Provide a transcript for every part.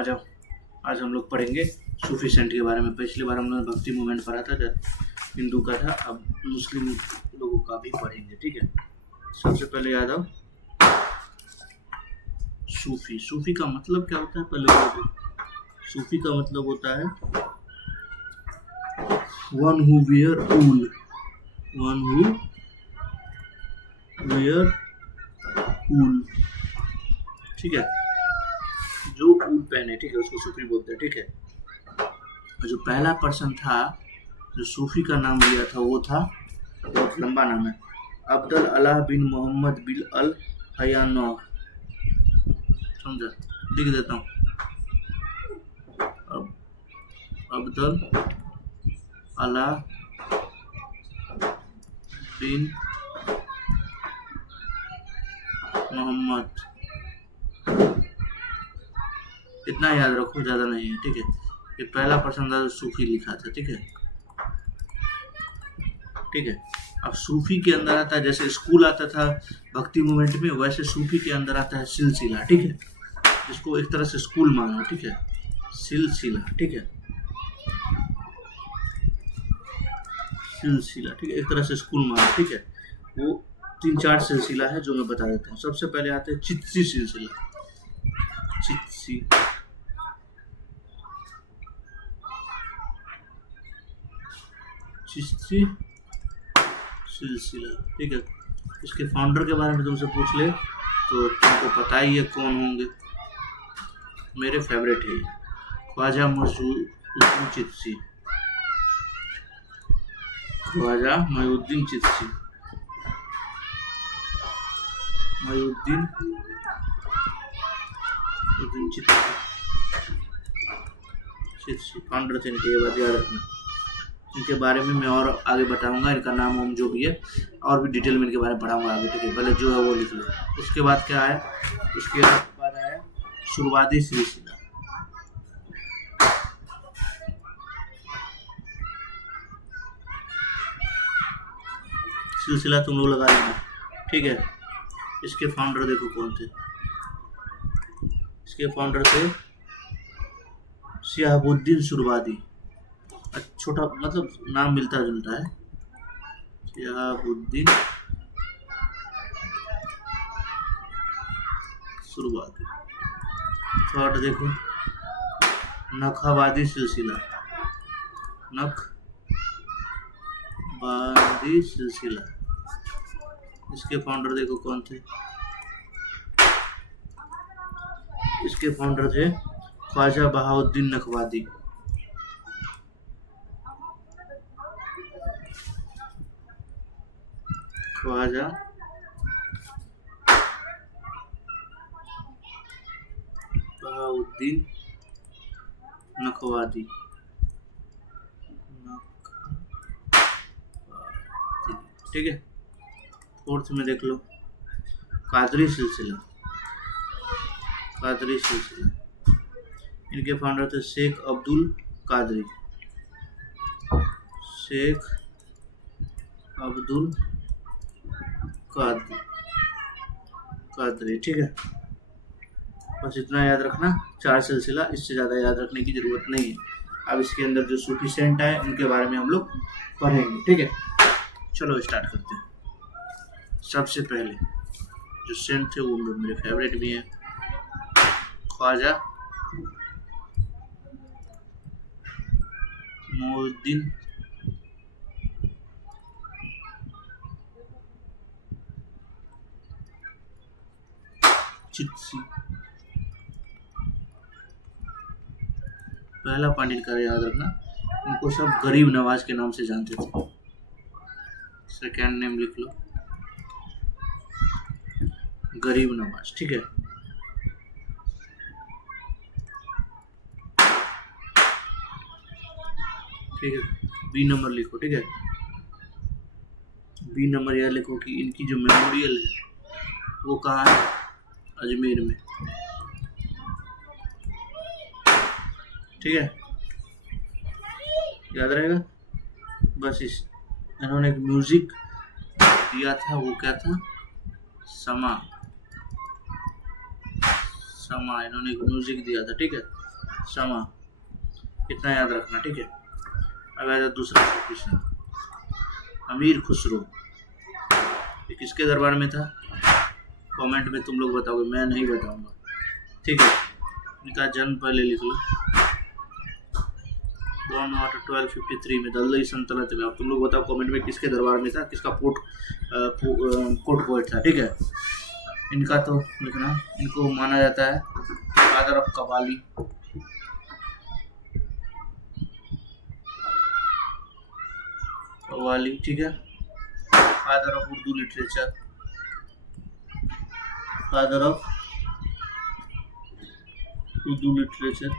आ जाओ। आज हम लोग पढ़ेंगे सूफी सेंट के बारे में। पिछली बार हमने भक्ति मूवमेंट पढ़ा था, जब हिंदू का था, अब मुस्लिम लोगों का भी पढ़ेंगे। ठीक है, सबसे पहले याद आओ सूफी। सूफी का मतलब क्या होता है पहले? सूफी का मतलब होता है one who wear wool, one who wear wool. ठीक है, जो ऊल पहने, ठीक है, उसको सूफी बोलते हैं। ठीक है, जो पहला पर्सन था जो सूफी का नाम लिया था वो था, बहुत लंबा नाम है, अब्दुल अल्लाह बिन मोहम्मद बिन अल हयानो। समझा? लिख देता हूँ, अब्दुल अल्लाह बिन मोहम्मद, इतना याद रखो, ज़्यादा नहीं है। ठीक है, ये पहला पर्सन था जो सूफी लिखा था। ठीक है, ठीक है। अब सूफी के अंदर आता है, जैसे स्कूल आता था भक्ति मूवमेंट में, वैसे सूफी के अंदर आता है सिलसिला। ठीक है, जिसको एक तरह से स्कूल मानो। ठीक है, सिलसिला। ठीक है, सिलसिला। ठीक है, एक तरह से स्कूल मानो। ठीक है, वो 3-4 सिलसिला है जो मैं बता देता हूँ। सबसे पहले आते हैं चिश्ती सिलसिला। चिश्ती, चिश्ती सिलसिला। ठीक है, इसके फाउंडर के बारे में तुमसे पूछ ले तो तुमको पता ही है कौन होंगे। मेरे फेवरेट है ख्वाजा मोइनुद्दीन चिश्ती, ख्वाजा मोइनुद्दीन चिश्ती, मोइनुद्दीन चिश्ती फाउंडर थे इनके। ये बात याद रखना। इनके बारे में मैं और आगे बताऊंगा, इनका नाम वाम जो भी है, और भी डिटेल में इनके बारे में पढ़ाऊंगा आगे। ठीक है, पहले जो है वो लिख लो। उसके बाद क्या आया? उसके बाद आया शुरुआती सिलसिला। सिलसिला तुम लोग लगा लेना। ठीक है, इसके फाउंडर देखो कौन थे। इसके फाउंडर थे शिहाबुद्दीन सुरवादी। छोटा मतलब नाम मिलता जुलता है, शिहाबुद्दीन सुरवादी। थर्ड देखो नखवादी सिलसिला, नखवादी सिलसिला। इसके फाउंडर देखो कौन थे। इसके फाउंडर थे ख्वाजा बहाउद्दीन नखवादी। ख्वाजा बहाउद्दीन नखवादी। ठीक है, फोर्थ में देख लो कादरी सिलसिला। कादरी सिलसिला, इनके फाउंडर थे शेख अब्दुल कादरी, शेख अब्दुल कादरी। ठीक है, बस इतना याद रखना, 4 सिलसिला, इससे ज़्यादा याद रखने की ज़रूरत नहीं है। अब इसके अंदर जो सूफी सेंट है उनके बारे में हम लोग पढ़ेंगे। ठीक है, चलो स्टार्ट करते हैं। सबसे पहले जो सेंट थे वो मेरे फेवरेट भी हैं, ख्वाजा मोइनुद्दीन चिश्ती। पहला पॉइंट का याद रखना, इनको सब गरीब नवाज के नाम से जानते थे। सेकेंड नेम लिख लो, गरीब नवाज। ठीक है, ठीक है, बी नंबर लिखो। ठीक है, बी नंबर यह लिखो कि इनकी जो मेमोरियल है वो कहाँ है? अजमेर में। ठीक है, याद रहेगा। बस इन्होंने एक म्यूजिक दिया था, वो क्या था? समा। इन्होंने एक म्यूजिक दिया था। ठीक है, समा, इतना याद रखना, ठीक है। अब आया दूसरा क्वेश्चन, अमीर खुसरो, ये किसके दरबार में था? कमेंट में तुम लोग बताओगे, मैं नहीं बताऊंगा, ठीक है। इनका जन्म पहले लिख लो, 1253 में दलदली सल्तनत में। अब तुम लोग बताओ कमेंट में किसके दरबार में था, किसका कोर्ट पोएट था, ठीक है। इनका तो लिखना, इनको माना जाता है फादर ऑफ कव्वाली, कव्वाली, ठीक है। Father of Urdu literature, father of Urdu literature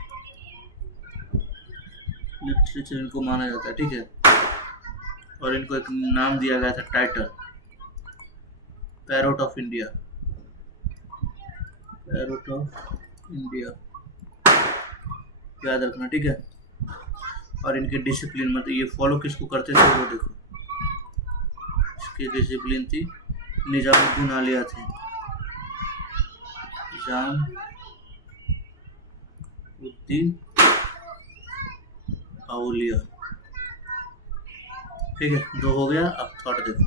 इनको माना जाता है, ठीक है। और इनको एक नाम दिया गया था, title, parrot of India, parrot of India, याद रखना, ठीक है। और इनके डिसिप्लिन, मतलब ये फॉलो किसको करते थे वो देखो, इसकी डिसिप्लिन थी निजामुद्दीन आलिया थे, निजामुद्दीन आउलिया, ठीक है। दो हो गया। अब थर्ड देखो,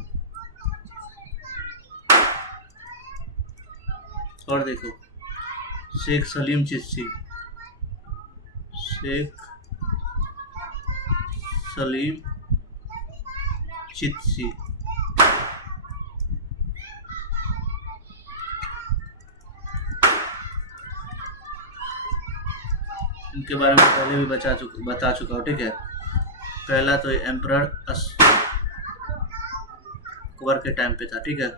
और देखो, शेख सलीम चिश्ती, शेख सलीम चिश्ती, इनके बारे में पहले भी बता चुका हूँ, ठीक है। पहला तो एम्परर अकबर के टाइम पे था, ठीक है।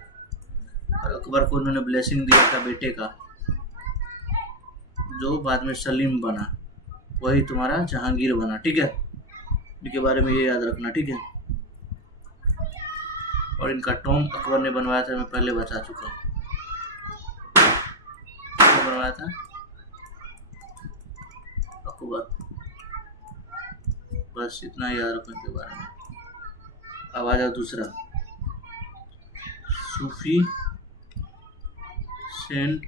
और अकबर को उन्होंने ब्लेसिंग दिया था बेटे का, जो बाद में सलीम बना, वही तुम्हारा जहांगीर बना, ठीक है। इनके बारे में ये याद रखना, ठीक है। और इनका टॉम अकबर ने बनवाया था, मैं पहले बता चुका हूँ, बनवाया था अकबर, बस इतना याद रखो इनके बारे में। अब आ जाओ दूसरा, सूफी सेंट,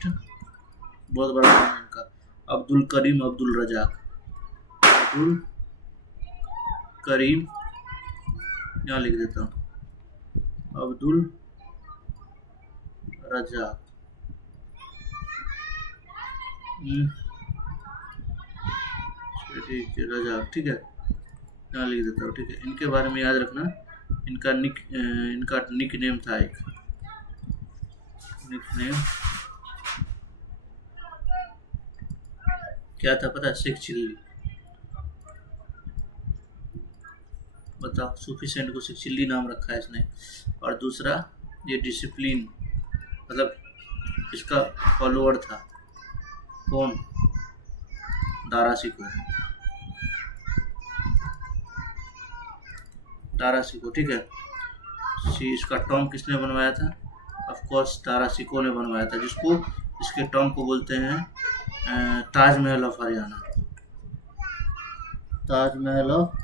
बहुत बड़ा नाम है इनका, अब्दुल करीम अब्दुल रजाक, अब्दुल करीम, यहाँ लिख देता हूँ, अब्दुल रजाक, रजाक, ठीक है, यहाँ लिख देता हूँ, ठीक है। इनके बारे में याद रखना, इनका निक नेम था, एक निक नेम क्या था पता है? शेख चिल्ली। बताओ, सूफी सेंट को शेख चिल्ली नाम रखा है इसने। और दूसरा, ये डिसिप्लिन, मतलब इसका फॉलोअर था कौन? दारा सिको, ठीक है। इसका टॉम किसने बनवाया था? ऑफ कोर्स दारा सिको ने बनवाया था, जिसको इसके टॉम को बोलते हैं ताजमहल ऑफ हरियाणा, ताजमहल ऑफ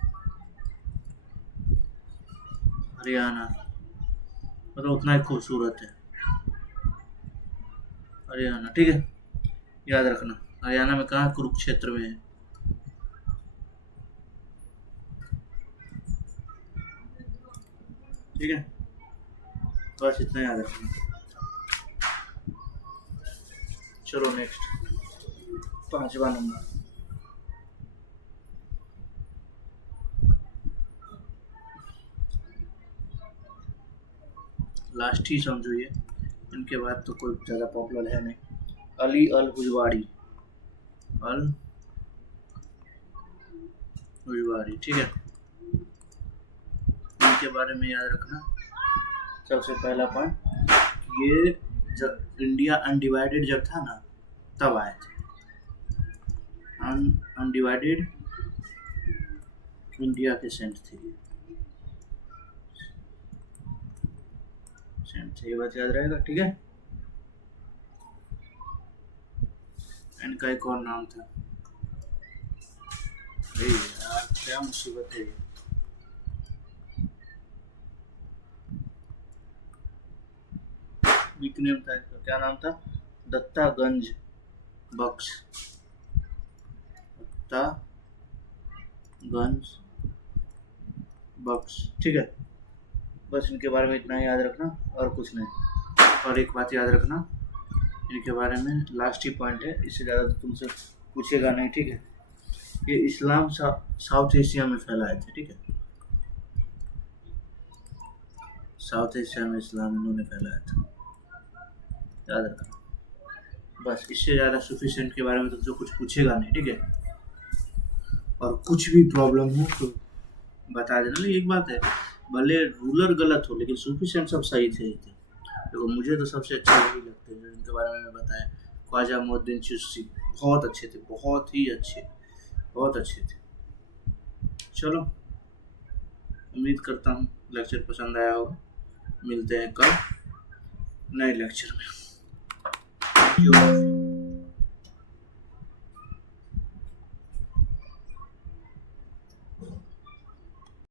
हरियाणा, मतलब उतना ही खूबसूरत है हरियाणा, ठीक है। याद रखना, हरियाणा में कहाँ? कुरुक्षेत्र में है, ठीक है। बस इतना याद रखना। चलो नेक्स्ट, 5वां नंबर, लास्ट ही समझो ये, इनके बाद तो कोई ज़्यादा पॉपुलर है नहीं। अली अल हुजवाड़ी, ठीक है। इनके बारे में याद रखना, सबसे पहला पॉइंट, ये जब इंडिया अनडिवाइडेड जब था ना, तब आए थे। अनडिवाइडेड इंडिया के सेंट थे, ये बात याद रहेगा, ठीक है। इनका एक और नाम था, यार क्या मुसीबत है। निकनेम था इसका, क्या नाम था? दत्तागंज बख्श, गंज बख्श, ठीक है। बस इनके बारे में इतना ही याद रखना और कुछ नहीं। और एक बात याद रखना इनके बारे में, लास्ट ही पॉइंट है, इससे ज़्यादा तो तुमसे पूछेगा नहीं, ठीक है। ये इस्लाम साउथ एशिया में फैलाए थे, ठीक है। साउथ एशिया में इस्लाम इन्होंने फैलाया था, याद रखना। बस इससे ज़्यादा सफिशिएंट के बारे में तुमसे कुछ पूछेगा नहीं, ठीक है। और कुछ भी प्रॉब्लम हो तो बता देना। एक बात है, भले रूलर गलत हो लेकिन सफिशिएंट सब सही थे। देखो मुझे तो सबसे अच्छे वही लगते हैं जो इनके बारे में बताया। ख्वाजा मोहद्दीन चिश्ती बहुत अच्छे थे, बहुत ही अच्छे, बहुत अच्छे थे। चलो, उम्मीद करता हूँ लेक्चर पसंद आया होगा। मिलते हैं कल नए लेक्चर में।